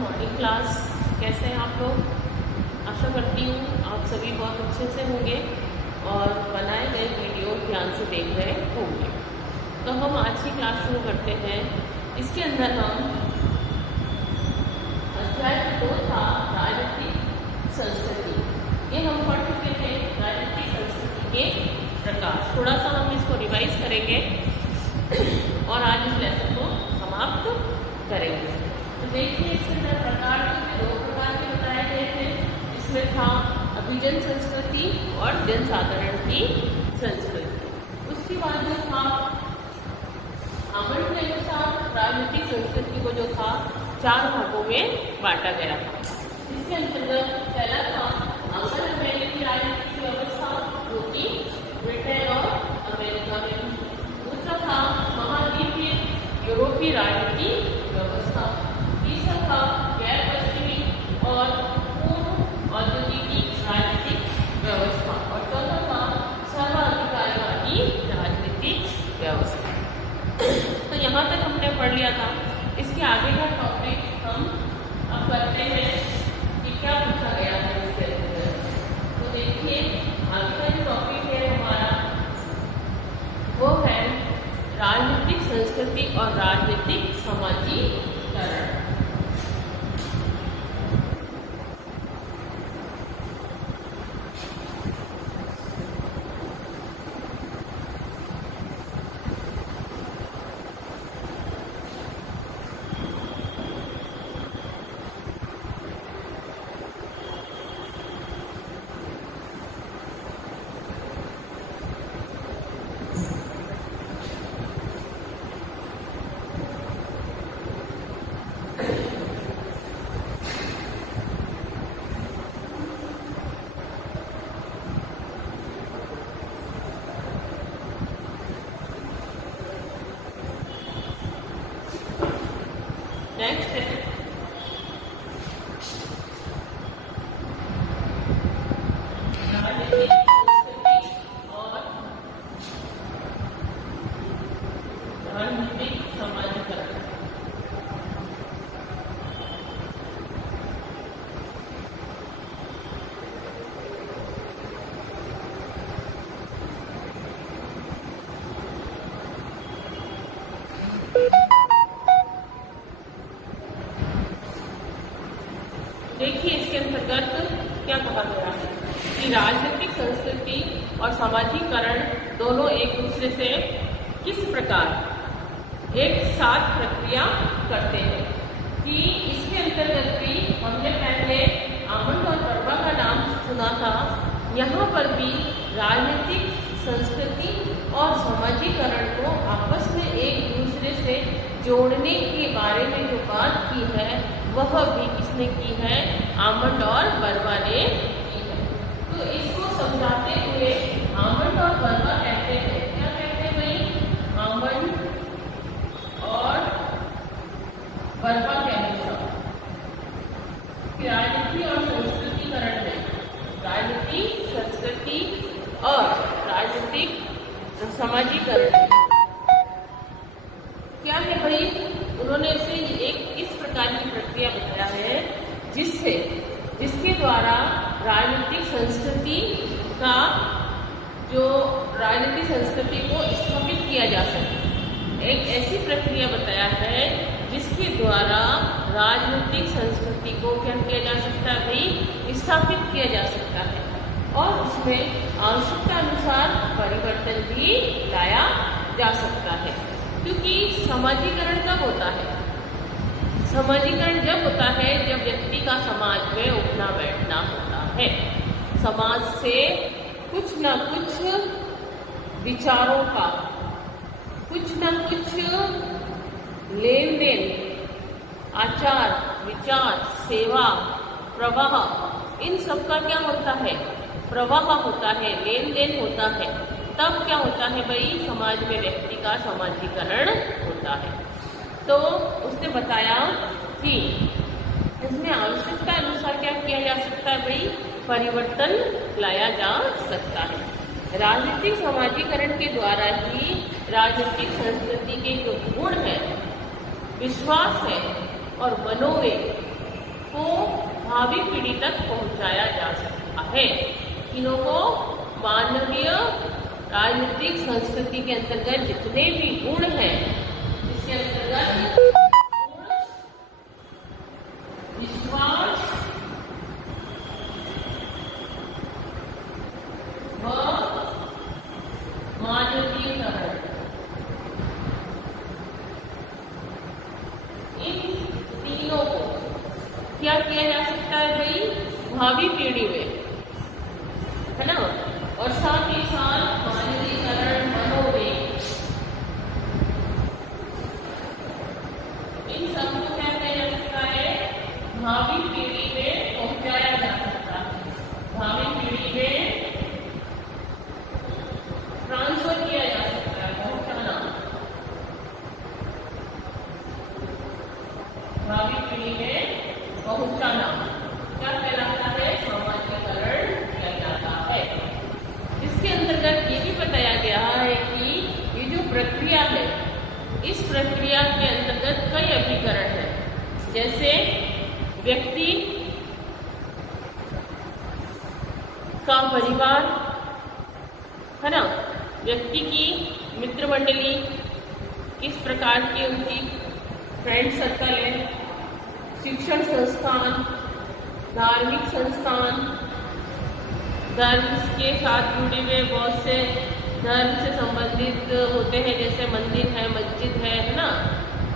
Morning class. कैसे हैं आप लोग? आशा करती हूँ आप सभी बहुत अच्छे से होंगे और बनाए गए वीडियो ध्यान से देख रहे होंगे। तो हम आज की क्लास शुरू करते हैं। इसके अंदर हम अध्याय 2 था राजनीतिक संस्कृति। ये हम पढ़ चुके थे, राजनीतिक संस्कृति के प्रकार। थोड़ा सा हम इसको रिवाइज करेंगे और आज इस लेसन को समाप्त करेंगे। तो देखिए, इसके अंदर प्रकार दो प्रकार के बताए गए थे। इसमें था अभिजन संस्कृति और जनसाधारण की संस्कृति। उसके बाद जो था आमंड के अनुसार राजनीतिक संस्कृति को जो था 4 भागों में बांटा गया था। इसके अंतर्गत पहला था अंग्रेज अमेरिकी राजनीतिक व्यवस्था, जो कि ब्रिटेन और अमेरिका में। दूसरा था महाद्वीपीय यूरोपीय राजनीतिक व्यवस्था। तीसरा था गैर पश्चिमी और पूर्व औद्योगिक राजनीतिक व्यवस्था। और चौथा था सर्वाधिकारवादी राजनीतिक व्यवस्था। तो यहाँ तक हमने पढ़ लिया था। इसके आगे का टॉपिक हम अब करते हैं कि क्या पूछा गया है इसके अंदर। तो देखिए, आगे का जो टॉपिक है हमारा वो है राजनीतिक संस्कृति और राजनीतिक समाजीकरण। नेक्स्ट है राजनीतिक संस्कृति और राजनीतिक समाजीकरण। देखिए, इसके अंतर्गत क्या कहा गया है कि राजनीतिक संस्कृति और समाजीकरण दोनों एक दूसरे से किस प्रकार एक साथ प्रक्रिया करते हैं। कि इसके अंतर्गत भी हमने पहले आमंड और वर्मा का नाम सुना था। यहाँ पर भी राजनीतिक संस्कृति और समाजीकरण को आपस में एक दूसरे से जोड़ने के बारे में जो बात की है वह भी किसने की है? आमंड और वर्मा ने की है। तो इसको समझाते हुए आमंड और वर्मा कहते हैं, क्या कहते हैं भाई? आमंड और वर्मा के अनुसार राजनीति और संस्कृतिकरण में राजनीति, संस्कृति और राजनीतिक समाजीकरण क्या है भाई? उन्होंने इसे एक इस प्रकार की प्रक्रिया बताया है जिसके द्वारा राजनीतिक संस्कृति का जो राजनीतिक संस्कृति को स्थापित किया जा सके। एक ऐसी प्रक्रिया बताया है जिसके द्वारा राजनीतिक संस्कृति को क्या किया जा सकता है भाई? स्थापित किया जा सकता है और उसमें आवश्यकता अनुसार परिवर्तन भी लाया जा सकता है। क्योंकि समाजीकरण कब होता है? समाजीकरण जब होता है जब व्यक्ति का समाज में उठना बैठना होता है। समाज से कुछ न कुछ विचारों का, कुछ न कुछ लेन देन, आचार विचार, सेवा, प्रवाह, इन सब का क्या होता है? प्रवाह होता है, लेन देन होता है। तब क्या होता है भाई? समाज में व्यक्ति का समाजीकरण होता है। तो उसने बताया कि इसमें आवश्यकता अनुसार क्या किया जा सकता है भाई? परिवर्तन लाया जा सकता है। राजनीतिक समाजीकरण के द्वारा ही राजनीतिक संस्कृति के जो गुण है, विश्वास है और मनोवेग को भावी पीढ़ी तक पहुंचाया जा सकता है। तीनों को मानवीय राजनीतिक संस्कृति के अंतर्गत जितने भी गुण हैं, इसके अंतर्गत विश्वास व मानवीयकरण, इन तीनों को क्या किया जा सकता है भाई भावी पीढ़ी में, है ना। और साथ ही साथ मानवीयकरण, मनोवेग, इन सबको क्या किया जा सकता है भावी पीढ़ी में पहुंचाया जा सकता है, भावी पीढ़ी में ट्रांसफर किया जा सकता है, पहुंचाना, भावी पीढ़ी में पहुंचाना क्या कहलाता है, सामाजिकरण कहलाता है। इसके अंतर्गत ये भी बताया गया है कि ये जो प्रक्रिया है, इस प्रक्रिया के अंतर्गत कई अभिकरण हैं, जैसे व्यक्ति का परिवार, है ना, व्यक्ति की मित्र मंडली, किस प्रकार की उनकी फ्रेंड सर्कल है, शिक्षण संस्थान, धार्मिक संस्थान, धर्म के साथ जुड़े हुए बहुत से धर्म से संबंधित होते हैं, जैसे मंदिर है, मस्जिद है ना,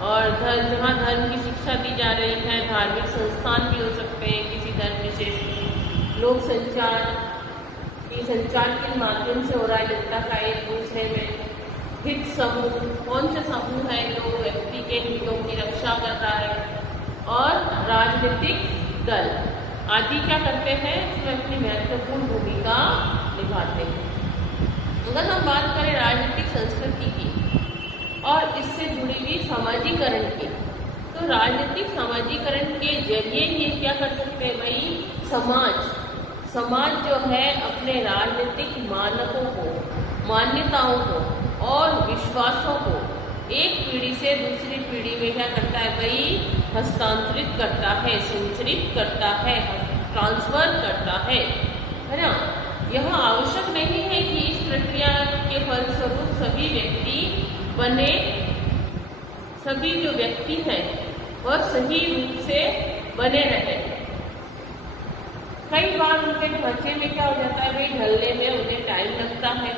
और जहाँ धर्म की शिक्षा दी जा रही है, धार्मिक संस्थान भी हो सकते हैं किसी धर्म विशेष, लोक संचार की संचार के माध्यम से हो रहा है जनता का एक दूसरे में, हित समूह, कौन से समूह है जो व्यक्ति के हितों की रक्षा कर रहा है, और राजनीतिक दल आदि क्या करते हैं, इसमें अपनी महत्वपूर्ण भूमिका निभाते हैं। अगर हम बात करें राजनीतिक संस्कृति की और इससे जुड़ी हुई सामाजिकरण की, तो राजनीतिक सामाजिकरण के जरिए ये क्या कर सकते हैं भाई, समाज जो है अपने राजनीतिक मानकों को, मान्यताओं को और विश्वासों को एक पीढ़ी से दूसरी पीढ़ी में क्या करता है भाई, हस्तांतरित करता है, संचरित करता है, ट्रांसफर करता है ना। यह आवश्यक नहीं है कि इस प्रक्रिया के फलस्वरूप सभी जो व्यक्ति हैं वह सही रूप से बने रहे। कई बार उनके ढांचे में क्या हो जाता है भाई, ढलने में उन्हें टाइम लगता है,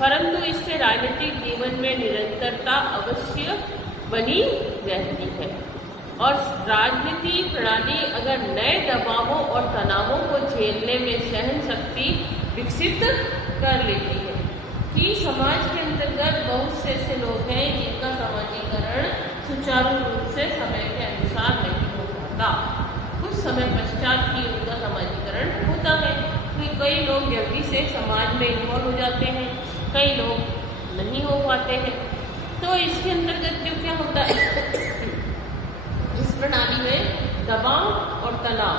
परंतु इससे राजनीतिक जीवन में निरंतरता अवश्य बनी रहती है। और राजनीति प्रणाली अगर नए दबावों और तनावों को झेलने में सहन शक्ति विकसित कर लेती है कि समाज के अंतर्गत बहुत से ऐसे लोग हैं जिनका समाजीकरण सुचारू रूप से समय के अनुसार नहीं हो पाता, कुछ समय पश्चात ही उनका समाजीकरण होता है। तो कई लोग जल्दी से समाज में इन्वॉल्व हो जाते हैं, कई लोग नहीं हो पाते हैं। तो इसके अंतर्गत जो क्या होता है, इस प्रणाली में दबाव और तनाव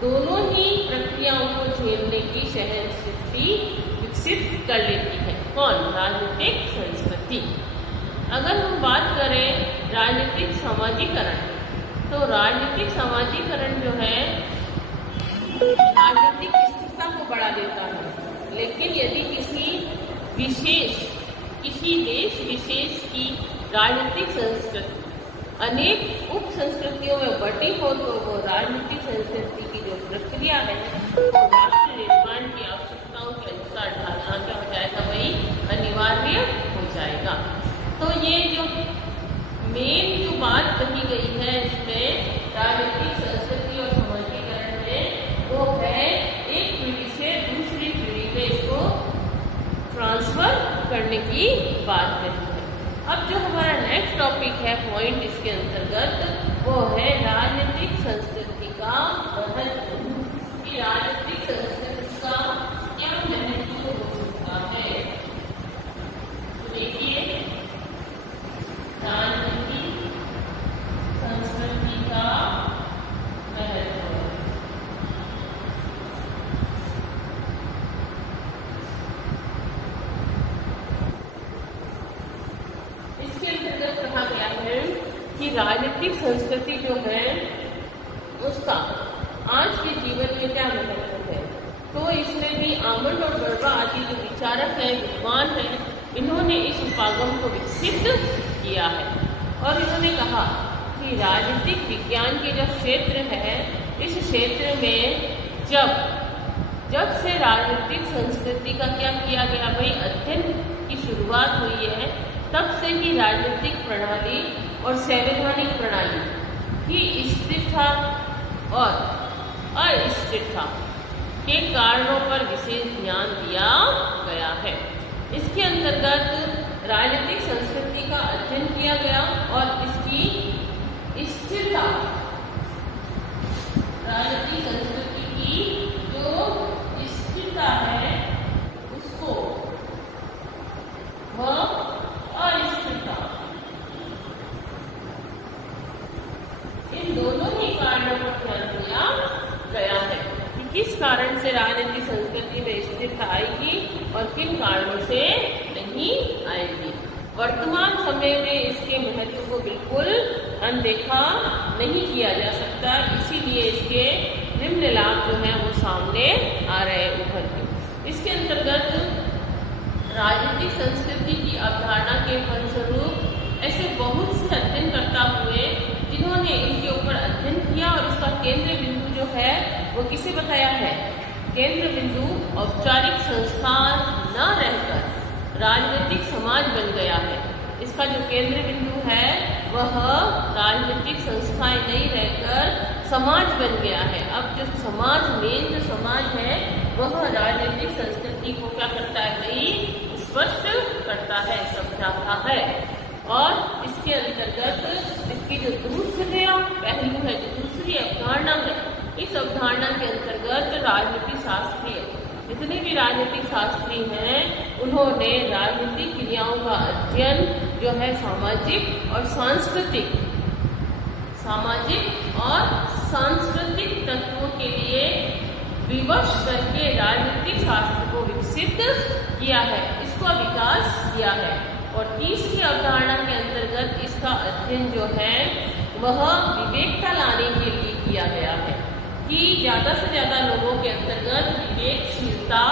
दोनों ही प्रक्रियाओं को झेलने की सहन शक्ति विकसित कर लेती है। कौन? राजनीतिक संस्कृति। अगर हम बात करें राजनीतिक समाजीकरण, तो राजनीतिक समाजीकरण जो है राजनीतिक स्थिरता को बढ़ा देता है, लेकिन यदि किसी देश विशेष की राजनीतिक संस्कृति अनेक उप संस्कृतियों में बटी हो, तो वो राजनीतिक संस्कृति की जो प्रक्रिया है वो राष्ट्र निर्माण की आवश्यकताओं के अनुसार ढालना क्या हो जाएगा वही अनिवार्य हो जाएगा। तो ये जो मेन जो बात कही गई है इसमें राजनीतिक संस्कृति और समाजीकरण में, वो है एक पीढ़ी से दूसरी पीढ़ी में इसको ट्रांसफर करने की बात करी है। अब जो हमारा नेक्स्ट टॉपिक है पॉइंट इसके अंतर्गत, वो है राजनीतिक संस्कृति का महत्व, कि राजनीतिक संस्कृति का क्या महत्व हो सकता है। तो देखिए, राजनीतिक संस्कृति का महत्व, इसके अंतर्गत कहा गया है कि राजनीतिक संस्कृति जो है उसका आज के जीवन में क्या महत्व है। तो इसमें भी आमंड और बर्बा आदि जो विचारक हैं, विद्वान हैं, इन्होंने इस उपागम को विकसित किया है और इन्होंने कहा कि राजनीतिक विज्ञान के जो क्षेत्र है, इस क्षेत्र में जब से राजनीतिक संस्कृति का क्या किया गया भाई, अध्ययन की शुरुआत हुई है, तब से ही राजनीतिक प्रणाली और संवैधानिक प्रणाली की स्थिरता और अस्थिरता के कारणों पर विशेष ध्यान दिया गया है। इसके अंतर्गत राजनीतिक संस्कृति का अध्ययन किया गया और इसकी स्थिरता, राजनीतिक संस्कृति की जो स्थिरता है उसको वह अस्थिरता, इन दोनों ही कारणों पर ध्यान दिया गया है कि किस कारण से राजनीतिक संस्कृति में स्थिरता आएगी और किन कारणों से नहीं आएगी। वर्तमान समय में इसके महत्व को बिल्कुल अनदेखा नहीं किया जा सकता, इसीलिए इसके निम्न लाभ जो है वो सामने आ रहे हैं उभर के। इसके अंतर्गत राजनीतिक संस्कृति की अवधारणा के फलस्वरूप ऐसे बहुत से अध्ययनकर्ता हुए जिन्होंने इनके ऊपर अध्ययन किया और इसका केंद्र बिंदु जो है वो किसे बताया है। केंद्र बिंदु औपचारिक संस्थान न रहकर राजनीतिक समाज बन गया है। इसका जो केंद्र बिंदु है वह राजनीतिक संस्थाएं नहीं रहकर समाज बन गया है। अब जो समाज, मेन जो समाज है वह राजनीतिक संस्कृति को क्या करता है भाई, स्पष्ट करता है, समझाता है। और इसके अंतर्गत इसकी जो दूसरा पहलू है, जो दूसरी अवधारणा है, इस अवधारणा के अंतर्गत राजनीतिक शास्त्रीय, जितने भी राजनीतिक शास्त्री हैं, उन्होंने राजनीतिक क्रियाओं का अध्ययन जो है सामाजिक और सांस्कृतिक तत्वों के लिए विवश करके राजनीतिक शास्त्र को विकसित किया है, इसका विकास किया है। और तीसरी अवधारणा के अंतर्गत इसका अध्ययन जो है वह विवेकता लाने के लिए किया गया है कि ज्यादा से ज्यादा लोगों के अंतर्गत विवेकशीलता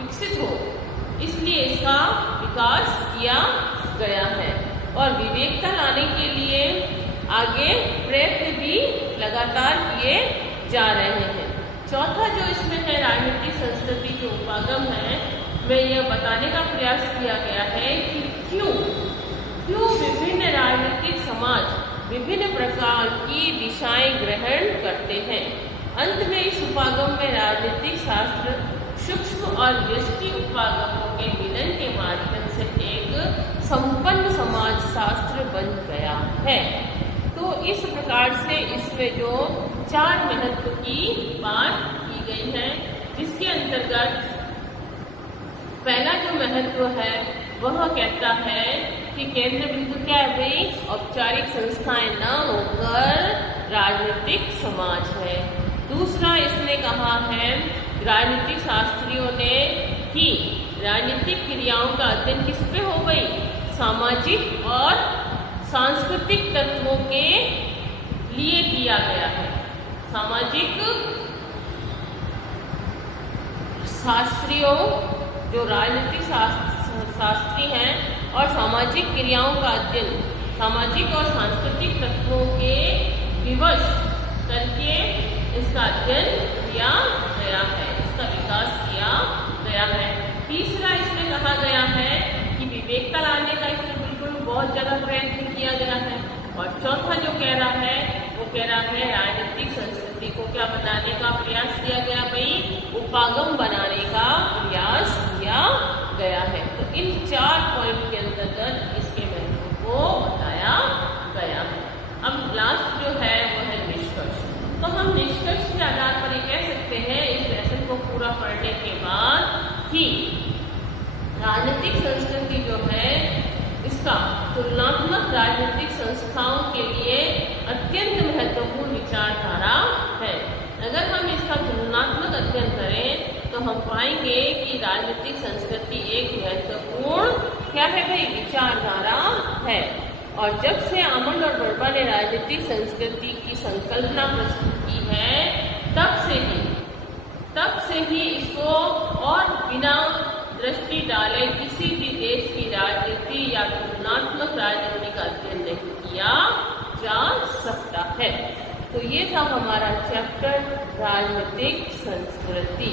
विकसित हो, इसलिए इसका विकास किया गया है। और विवेकता लाने के लिए आगे प्रयत्न भी लगातार किए जा रहे हैं। चौथा जो इसमें है राजनीतिक संस्कृति के उपागम है, में यह बताने का प्रयास किया गया है कि क्यों विभिन्न राजनीतिक समाज विभिन्न प्रकार की दिशाएं ग्रहण करते हैं। अंत में इस उपागम में राजनीतिक शास्त्र सूक्ष्म और व्यष्टि उपागमों के मिलन के माध्यम से एक संपन्न समाज शास्त्र बन गया है। तो इस प्रकार से इसमें जो 4 महत्व की बात की गई है, जिसके अंतर्गत पहला जो महत्व है वह कहता है कि केंद्र बिंदु क्या है भाई, औपचारिक संस्थाएं न होकर राजनीतिक समाज है। दूसरा इसने कहा है राजनीतिक शास्त्रियों ने कि राजनीतिक क्रियाओं का अध्ययन किस पे हो गई, सामाजिक और सांस्कृतिक तत्वों के लिए किया गया है। सामाजिक शास्त्रियों जो राजनीतिक शास्त्री हैं और सामाजिक क्रियाओं का अध्ययन सामाजिक और सांस्कृतिक तत्वों के विवश करके इसका अध्ययन किया गया है, इसका विकास किया गया है। तीसरा इसमें कहा गया है कि विवेकता लाने का इसमें बिल्कुल बहुत ज्यादा प्रयत्न किया गया है। और चौथा जो कह रहा है वो कह रहा है राजनीतिक संस्कृति को क्या बनाने का प्रयास किया गया भाई, उपागम बनाने का प्रयास किया गया है। तो इन 4 पॉइंट के अंतर्गत इसके महत्व को बताया गया है। अब लास्ट जो है वो है निष्कर्ष। तो हम निष्कर्ष के आधार पर ये कह सकते हैं इस लेसन को पूरा पढ़ने के बाद कि राजनीतिक संस्कृति जो है इसका तुलनात्मक राजनीतिक संस्थाओं के लिए अत्यंत महत्वपूर्ण विचारधारा है। अगर हम इसका तुलनात्मक अध्ययन करें तो हम पाएंगे कि राजनीतिक संस्कृति एक महत्वपूर्ण क्या है भाई, विचारधारा है। और जब से आमंड और बर्बा ने राजनीतिक संस्कृति की संकल्पना प्रस्तुत की है, तब से ही इसको और बिना दृष्टि डाले किसी भी देश की राजनीति या तुलनात्मक राजनीति का अध्ययन नहीं किया जा सकता है। तो ये था हमारा चैप्टर राजनीतिक संस्कृति।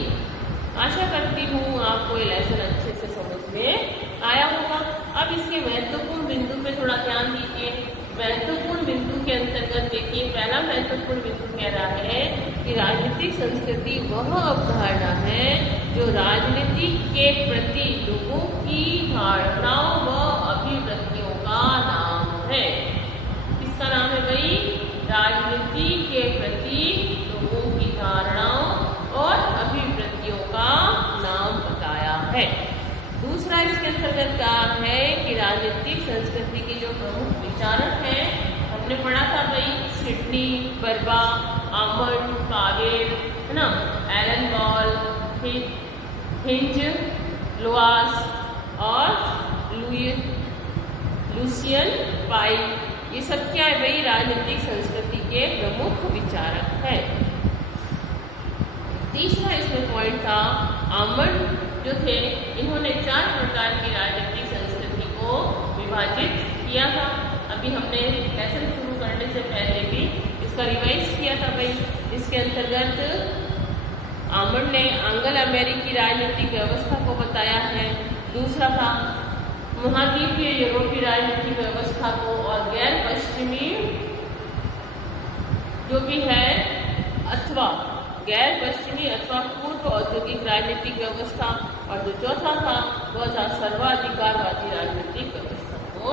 आशा करती हूँ आपको ये लेसन अच्छे से समझ में आया होगा। अब इसके महत्वपूर्ण बिंदु पे थोड़ा ध्यान दीजिए। महत्वपूर्ण बिंदु के अंतर्गत देखिए, पहला महत्वपूर्ण बिंदु कह रहा है कि राजनीतिक संस्कृति वह अवधारणा है जो राजनीति के प्रति लोगों की धारणाओं व अभिवृत्तियों का नाम है। किसका नाम है भाई? राजनीति के प्रति लोगों की धारणाओं और अभिवृत्तियों का नाम बताया है। दूसरा इसके अंतर्गत क्या है कि राजनीतिक संस्कृति की जो प्रमुख विचारक हैं, हमने पढ़ा था भाई, सिडनी बर्बा, आमंड पावेल, है ना, एलन बॉल, हिंज लोआस और लुसियन पाई। ये सब क्या है भाई? राजनीतिक संस्कृति के प्रमुख विचारक हैं। तीसरा इसमें पॉइंट था, आमंड जो थे, इन्होंने 4 प्रकार की राजनीतिक संस्कृति को विभाजित किया था। अभी हमने लेसन शुरू करने से पहले भी इसका रिवाइज किया था भाई। इसके अंतर्गत आमंड ने एंग्लो अमेरिकी राजनीतिक व्यवस्था को बताया है। दूसरा था महाद्वीपीय यूरोपीय राजनीतिक व्यवस्था को और गैर पश्चिमी जो भी है अथवा गैर पश्चिमी अथवा पूर्व औद्योगिक राजनीतिक व्यवस्था, और जो चौथा था वह था सर्वाधिकारवादी राजनीतिक व्यवस्था को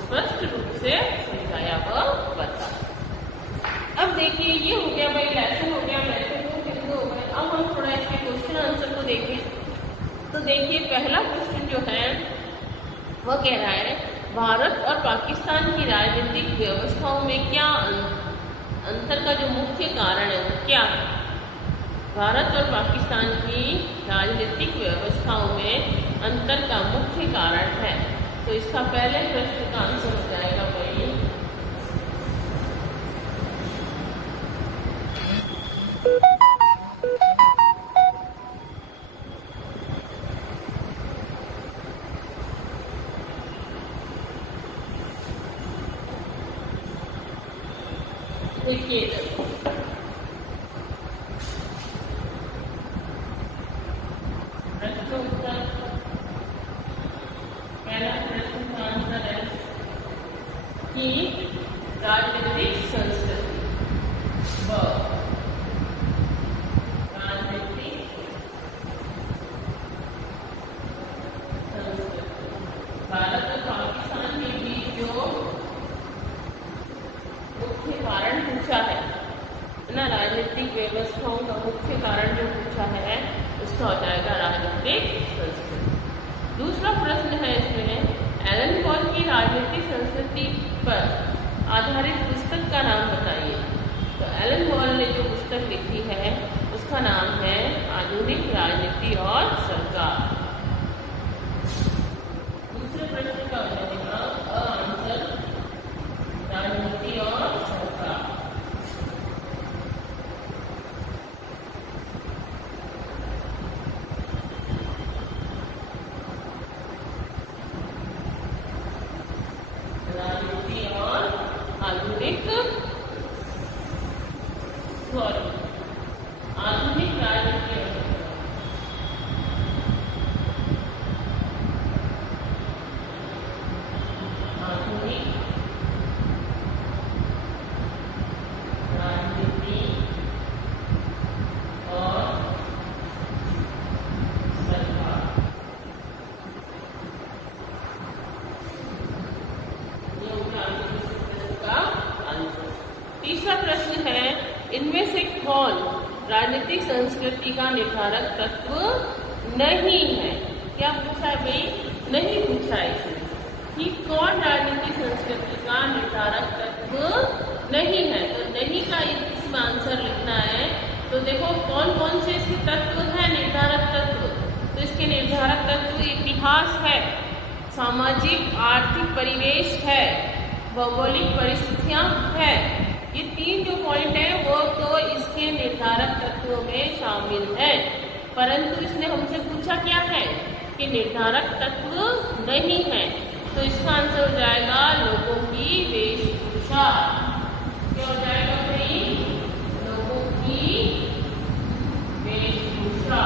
स्पष्ट रूप से समझाया व बताया। अब देखिए, ये हो गया भाई लेसन, हो गया महत्वपूर्ण बिंदु हो गए। अब हम थोड़ा इसके क्वेश्चन आंसर को देखें। तो देखिए, पहला क्वेश्चन जो है वह कह रहा है, भारत और पाकिस्तान की राजनीतिक व्यवस्थाओं में क्या अंतर का जो मुख्य कारण है वो क्या है? भारत और पाकिस्तान की राजनीतिक व्यवस्थाओं में अंतर का मुख्य कारण है। तो इसका पहले प्रश्न का आंसर हो जाएगा भाई देखिए, पहला प्रश्न का आंसर है कि राजनीतिक संस्कृति व राजनीतिक संस्कृति भारत और पाकिस्तान के बीच जो मुख्य कारण पूछा है ना, राजनीतिक व्यवस्थाओं का मुख्य कारण जो पूछा है उसका हो जाएगा राजनीतिक संस्कृति। दूसरा प्रश्न है इसमें, एलन बॉल की राजनीतिक संस्कृति पर आधारित पुस्तक का नाम बताइए। तो एलन बॉल ने जो पुस्तक लिखी है उसका नाम है आधुनिक राजनीति और सरकार। दूसरे प्रश्न का हो जाएगा आंसर राजनीति और सरकार। राजनीति और आधुनिक राजनीति तीसरा प्रश्न है, इनमें से कौन राजनीतिक संस्कृति का निर्धारक तत्व नहीं है? क्या पूछा है भाई? नहीं पूछा है इसमें कि कौन राजनीतिक संस्कृति का निर्धारक तत्व नहीं है। तो नहीं का इसमें आंसर लिखना है। तो देखो कौन कौन से इसके तत्व है निर्धारक तत्व। तो इसके निर्धारक तत्व इतिहास है, सामाजिक आर्थिक परिवेश है, भौगोलिक परिस्थितियां है, ये 3 जो पॉइंट है वो तो इसके निर्धारक तत्वों में शामिल है, परंतु इसने हमसे पूछा क्या है कि निर्धारक तत्व नहीं है, तो इसका आंसर हो जाएगा लोगों की वेशभूषा। क्या हो जाएगा भाई? लोगों की वेशभूषा।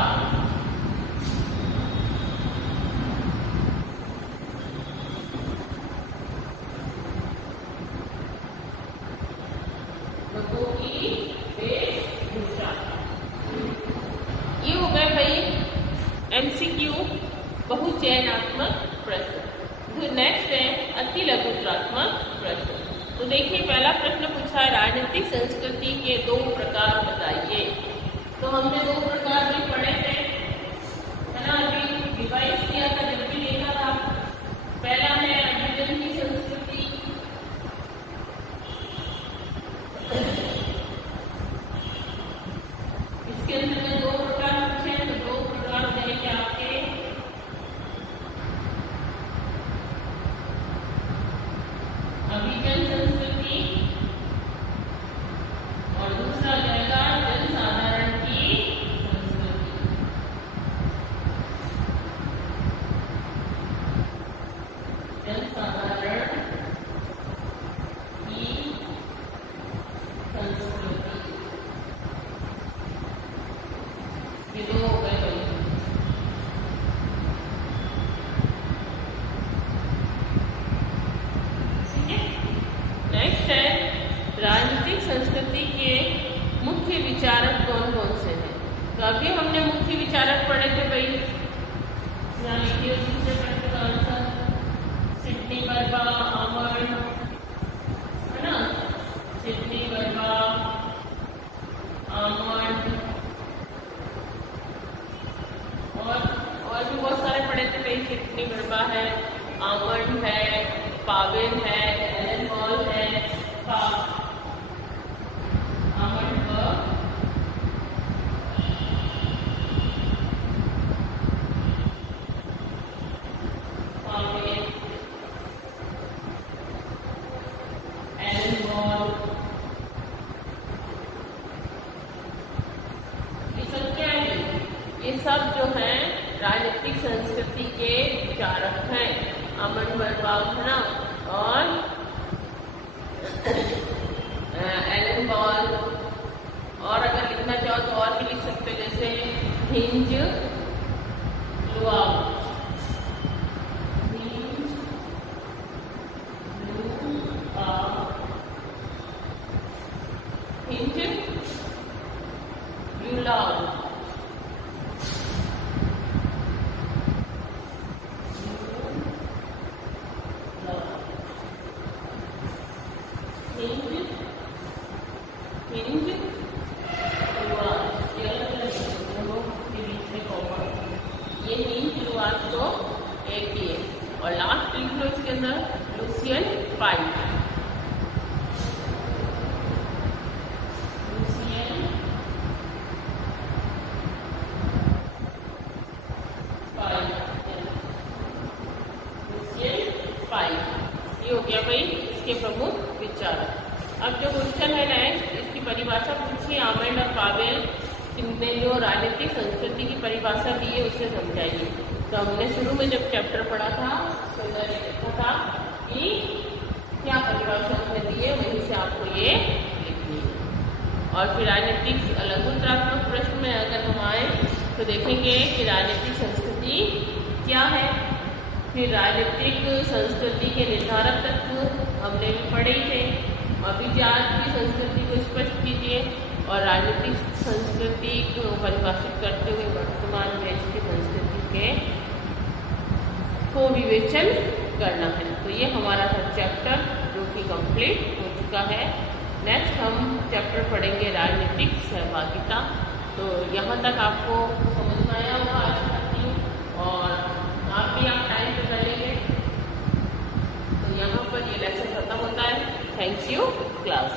लोगों की वेशभूषा। ये हो गए भाई MCQ बहुचयनात्मक प्रश्न। तो नेक्स्ट है अति लघुत्रात्मक प्रश्न। तो देखिए पहला प्रश्न पूछा है राजनीतिक संस्कृति के 2 प्रकार बताइए। तो हमने 2 प्रकार भी पढ़े थे, है ना, अभी रिवाइज किया था जब भी देखा था। पहला है अभिजन की संस्कृति, इसके अंदर में 2 प्रकार पूछे हैं, तो 2 प्रकार देंगे आपके। अभिजन संस्कृति और दूसरा जाएगा जनसाधारण की संस्कृति। जनसाधारण की संस्कृति, ये 2 हो गए भाई। नेक्स्ट है राजनीतिक संस्कृति के मुख्य विचारक कौन कौन से हैं। तो अभी हमने मुख्य विचारक पढ़े थे भाई, यहाँ लिखिए दूसरे प्रश्न का आंसर, सिडनी वर्मा, आमंड, है ना, सिडनी वर्मा, आमंड, और भी बहुत सारे पढ़े थे भाई। सिडनी वर्मा है, आमंड है, पावेल है, एलन बॉल है, आमंड पावेल, एलन बॉल, ये सब क्या है? ये सब जो है राजनीतिक संस्कृति के विचारक हैं। अमन वर्मा, है ना, और एलन बॉल, और अगर लिखना चाहो तो और भी लिख सकते हो, जैसे हिंज लुआओ, हिंज लुआओ, ये नींद शुरुआत तो एक ही है, और लास्ट लिख लो इसके अंदर Lucian pipe, Lucian pipe, Lucian pipe. ये हो गया भाई इसके प्रमुख विचार। अब जो क्वेश्चन है नेक्स्ट, इसकी परिभाषा पूछिए। आमंड और पावेल ने जो राजनीतिक संस्कृति की परिभाषा दी है उसे समझाइए। तो हमने शुरू में जब चैप्टर पढ़ा था तो देखा था कि क्या परिभाषा उसने दी है, वहीं से आपको ये लिखनी है। और फिर राजनीतिक लघुत्रात्मक प्रश्न में अगर हम आए तो देखेंगे कि राजनीतिक संस्कृति क्या है, फिर राजनीतिक संस्कृति के निर्धारक तत्व हमने भी पढ़े ही थे। अभिजात की संस्कृति को स्पष्ट कीजिए और राजनीतिक संस्कृति को परिभाषित करते हुए वर्तमान देश की संस्कृति के को विवेचन करना है। तो ये हमारा था चैप्टर जो कि कंप्लीट हो चुका है। नेक्स्ट हम चैप्टर पढ़ेंगे राजनीतिक सहभागिता। तो यहाँ तक आपको समझ में आया होगा आशा करती हूँ, और आप भी आप टाइम पे कर लेंगे। तो यहाँ पर ये लेसन खत्म होता है। Thank you class.